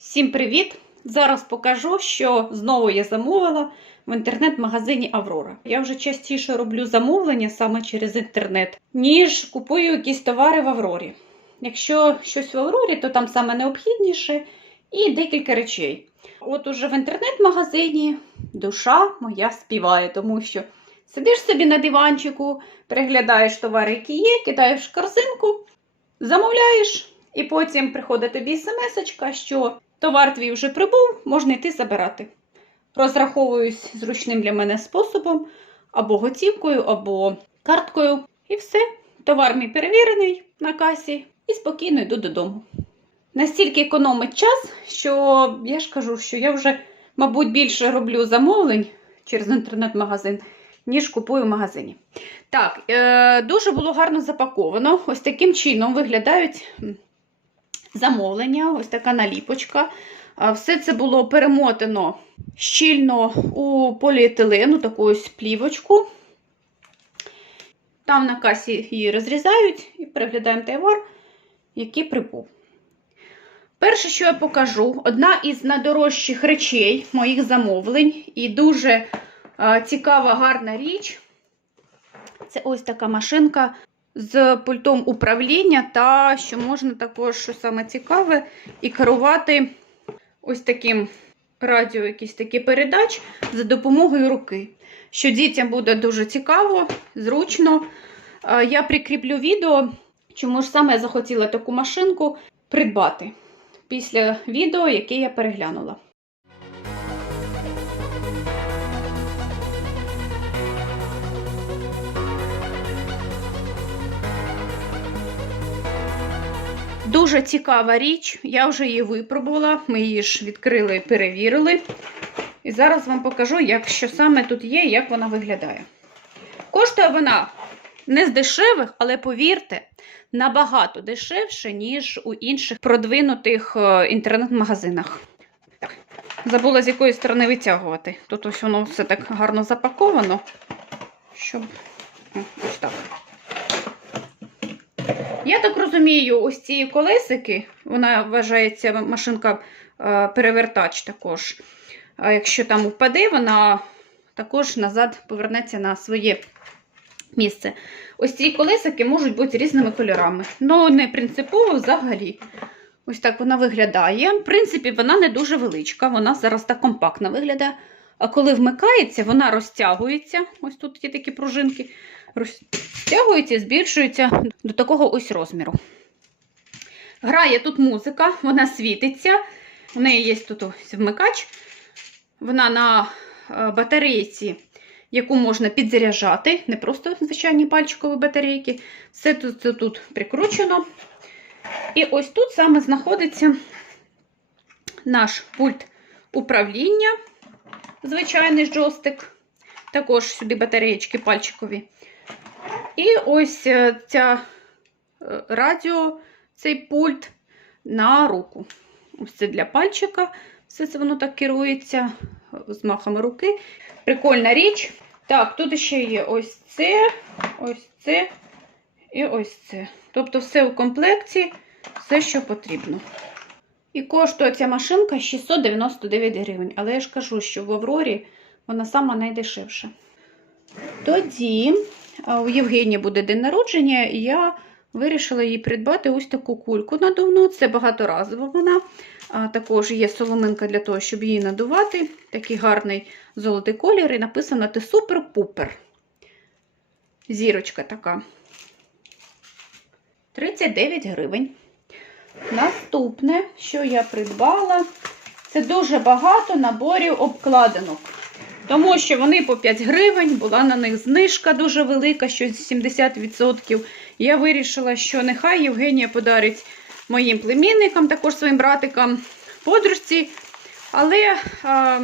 Всім привіт! Зараз покажу, що знову я замовила в інтернет-магазині Аврора. Я вже частіше роблю замовлення саме через інтернет, ніж купую якісь товари в Аврорі. Якщо щось в Аврорі, то там саме необхідніше і декілька речей. От уже в інтернет-магазині душа моя співає, тому що сидиш собі на диванчику, переглядаєш товари, які є, кидаєш корзинку, замовляєш, і потім приходить тобі смс, що товар твій вже прибув, можна йти забирати. Розраховуюсь зручним для мене способом, або готівкою, або карткою. І все. Товар мій перевірений на касі і спокійно йду додому. Настільки економить час, що я ж кажу, що я вже, мабуть, більше роблю замовлень через інтернет-магазин, ніж купую в магазині. Так, е, дуже було гарно запаковано. Ось таким чином виглядають замовлення, ось така наліпочка. Все це було перемотано щільно у поліетилену, таку ось плівочку. Там на касі її розрізають і переглядаємо товар, який прибув. Перше, що я покажу, одна із найдорожчих речей моїх замовлень і дуже цікава, гарна річ. Це ось така машинка з пультом управління, та що можна також, що саме цікаве, і керувати ось таким радіо, якісь такі передач за допомогою руки. Що дітям буде дуже цікаво, зручно. Я прикріплю відео, чому ж саме я захотіла таку машинку придбати після відео, яке я переглянула. Дуже цікава річ, я вже її випробувала, ми її ж відкрили і перевірили. І зараз вам покажу, як, що саме тут є і як вона виглядає. Коштує вона не з дешевих, але повірте, набагато дешевше, ніж у інших продвинутих е, інтернет-магазинах. Забула, з якої сторони витягувати. Тут ось воно все так гарно запаковано, щоб ось так. Я так розумію, ось ці колесики, вона вважається машинка е, перевертач також. Якщо там впаде, вона також назад повернеться на своє місце. Ось ці колесики можуть бути різними кольорами. Ну, не принципово взагалі. Ось так вона виглядає. В принципі, вона не дуже величка, вона зараз так компактно виглядає. А коли вмикається, вона розтягується. Ось тут є такі пружинки. Розтягується збільшується до такого ось розміру. Грає тут музика, вона світиться. У неї є тут ось вмикач. Вона на е, батарейці, яку можна підзаряджати, не просто звичайні пальчикові батарейки. Все тут, це тут прикручено. І ось тут саме знаходиться наш пульт управління, звичайний джойстик. Також сюди батареєчки пальчикові. І ось е, ця е, радіо, цей пульт на руку. Ось це для пальчика. Все це воно так керується з махами руки. Прикольна річ. Так, тут ще є ось це, ось це і ось це. Тобто, все у комплекті, все, що потрібно. І коштує ця машинка 699 гривень. Але я ж кажу, що в Аврорі вона сама найдешевша. Тоді у Євгенії буде день народження, і я вирішила їй придбати ось таку кульку надувну. Це багаторазова вона. Також є соломинка для того, щоб її надувати. Такий гарний золотий колір, і написано ти супер-пупер. Зірочка така. 39 гривень. Наступне, що я придбала, це дуже багато наборів обкладинок. Тому що вони по 5 гривень, була на них знижка дуже велика, щось 70%. Я вирішила, що нехай Євгенія подарить моїм племінникам, також своїм братикам, подружці. Але а,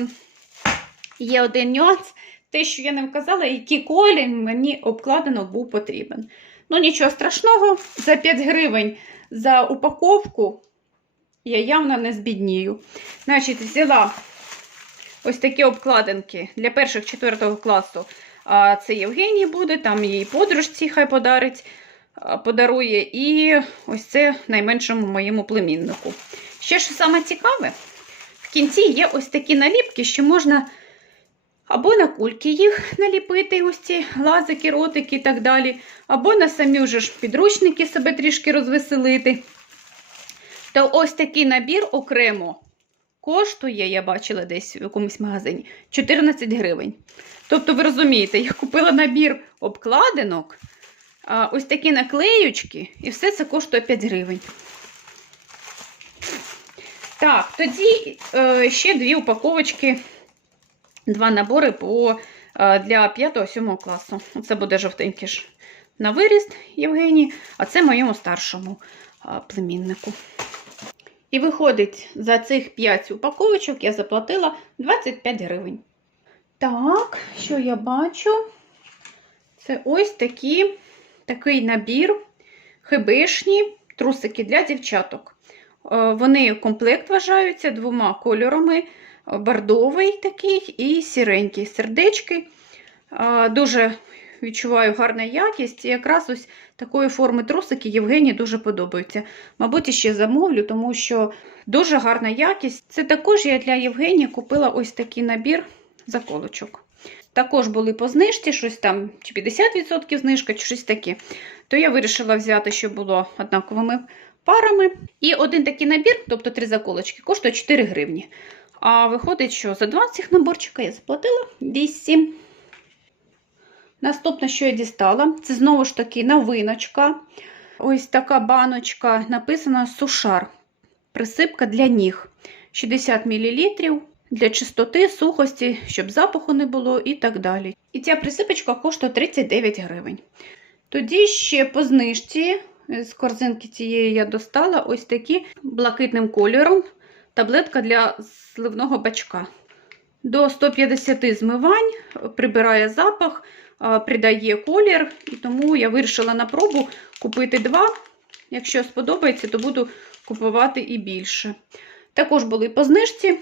є один нюанс, те, що я не вказала, який колір мені обкладинок був потрібен. Ну, нічого страшного, за 5 гривень за упаковку я явно не збіднію. Значить, взяла ось такі обкладинки для перших 4 класу. А Це Євгенії буде, там її подружці хай подарить, подарує. І ось це найменшому моєму племіннику. Ще що саме цікаве, в кінці є ось такі наліпки, що можна або на кульки їх наліпити, ось ці глазики, ротики і так далі, або на самі вже ж підручники себе трішки розвеселити. То ось такий набір окремо коштує, я бачила десь в якомусь магазині, 14 гривень. Тобто, ви розумієте, я купила набір обкладинок, ось такі наклеючки, і все це коштує 5 гривень. Так, тоді е, ще дві упаковочки, два набори по, е, для 5-7 класу. Це буде жовтенький ж на виріст Євгенії, а це моєму старшому е, племіннику. І виходить, за цих 5 упаковочок я заплатила 25 гривень. Так, що я бачу? Це ось такі, такий набір хибишні трусики для дівчаток. Е, Вони комплект вважаються двома кольорами: бордовий такий і сіренький сердечки. Дуже відчуваю гарна якість. І якраз ось такої форми трусики Євгенії дуже подобаються. Мабуть, ще замовлю, тому що дуже гарна якість. Це також я для Євгенії купила ось такий набір заколочок. Також були по знижці, щось там чи 50% знижка, чи щось таке. То я вирішила взяти, щоб було однаковими парами. І один такий набір, тобто три заколочки, коштує 4 гривні. А виходить, що за два цих наборчика я заплатила 8. Наступне, що я дістала, це знову ж таки новиночка. Ось така баночка написана сушар. Присипка для ніг. 60 мл для чистоти, сухості, щоб запаху не було і так далі. І ця присипочка коштує 39 гривень. Тоді ще по знижці з корзинки цієї я достала ось такі блакитним кольором таблетка для сливного бачка. До 150 змивань прибирає запах, придає колір, і тому я вирішила на пробу купити два. Якщо сподобається, то буду купувати і більше. Також були по знижці.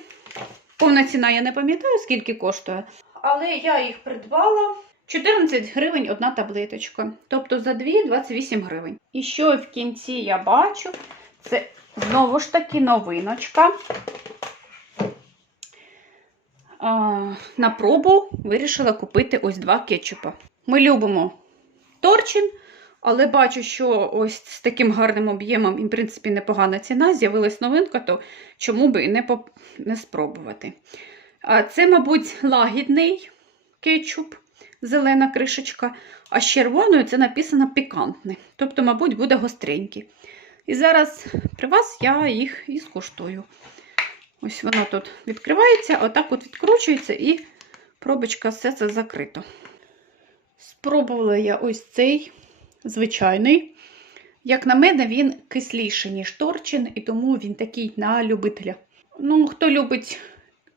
Повна ціна, я не пам'ятаю, скільки коштує. Але я їх придбала 14 гривень одна таблеточка. Тобто за дві 28 гривень. І що в кінці я бачу, це знову ж таки новиночка. На пробу вирішила купити ось два кетчупа. Ми любимо торчин, але бачу, що ось з таким гарним об'ємом, і, в принципі, непогана ціна, з'явилась новинка, то чому би і не, поп... не спробувати. Це, мабуть, лагідний кетчуп, зелена кришечка, а з червоною це написано пікантний. Тобто, мабуть, буде гостренький. І зараз при вас я їх і скуштую. Ось воно тут відкривається, отак от відкручується, і пробочка все це закрито. Спробувала я ось цей звичайний. Як на мене, він кисліший, ніж торчин, і тому він такий на любителя. Ну, хто любить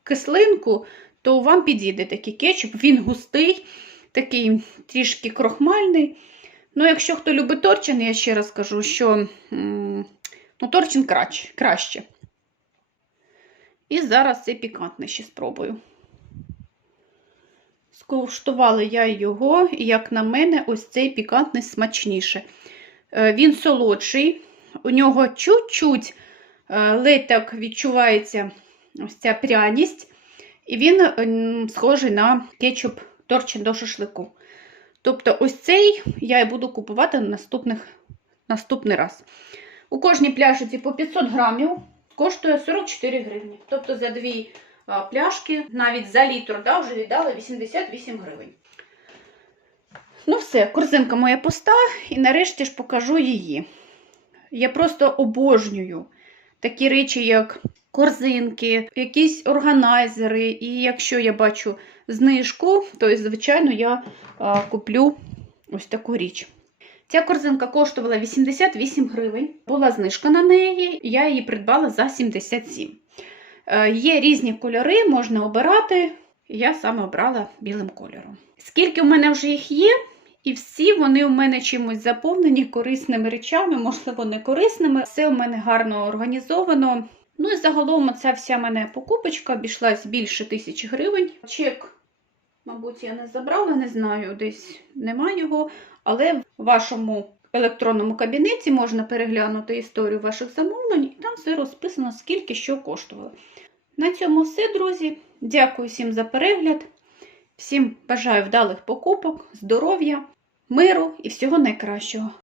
кислинку, то вам підійде такий кетчуп. Він густий, такий трішки крохмальний. Ну, якщо хто любить торчин, я ще раз кажу, що ну, торчин краще. краще. І зараз цей пікантний ще спробую. Скуштувала я його, і, як на мене, ось цей пікантний смачніше. Е, Він солодший, у нього чуть-чуть е, ледь так відчувається ось ця пряність, і він схожий на кетчуп торчин до шашлику. Тобто, ось цей я і буду купувати наступних, наступний раз. У кожній пляшці по 500 грамів коштує 44 гривні. Тобто за дві пляшки, навіть за літр, да, вже віддали 88 гривень. Ну все, корзинка моя пуста, і нарешті ж покажу її. Я просто обожнюю такі речі, як корзинки, якісь органайзери. І якщо я бачу знижку, то, звичайно, я куплю ось таку річ. Ця корзинка коштувала 88 гривень. Була знижка на неї, я її придбала за 77. Е, Є різні кольори, можна обирати. Я саме обрала білим кольором. Скільки в мене вже їх є, і всі вони у мене чимось заповнені корисними речами, можливо, не корисними. Все у мене гарно організовано. Ну і загалом ця вся мене покупочка обійшлась більше тисячі гривень. Чек, мабуть, я не забрала, не знаю, десь немає його. Але в вашому електронному кабінеті можна переглянути історію ваших замовлень, і там все розписано, скільки що коштувало. На цьому все, друзі. Дякую всім за перегляд. Всім бажаю вдалих покупок, здоров'я, миру і всього найкращого.